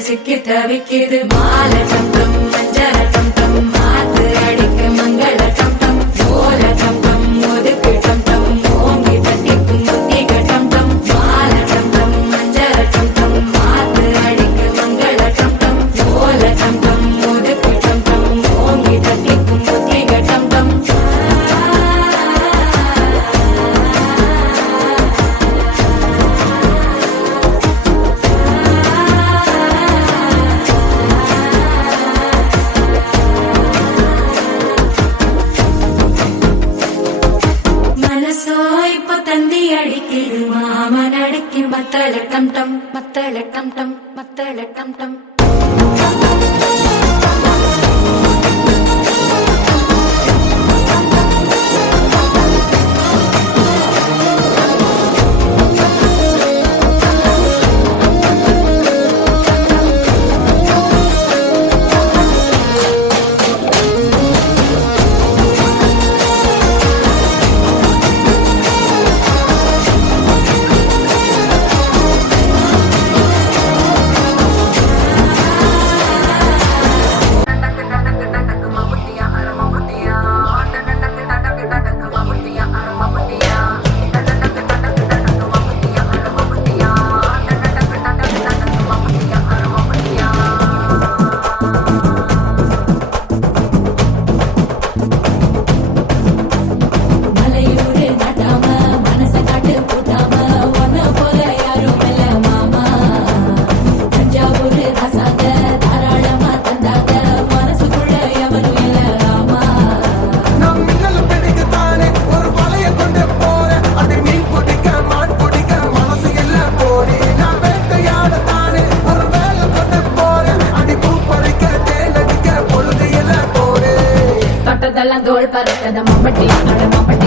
சிக்கி தவிக்குது மால டம் டம் மஞ்சள டம் டம் மாத்து அடிக்க மங்கள டம் டம் ஓல டம் டம் ஒதுக்கு டம் டம் ஓங்கி தட்டிக்கும் புத்திக டம் டம் மால டம் டம் மஞ்சள டம் டம் மாத்து அடிக்க மங்கள டம் டம் ஓல டம் டம் ஒதுக்கு டம் டம் ஓங்கி தட்டிக்கும் புத்திக டம் டம் தந்தி அடிக்குது மாமன் அடிக்கு மத்தள டம் டம் மத்தள டம் டம் மத்தள டம் டம் தோல் பறக்கத மம்பட்டியா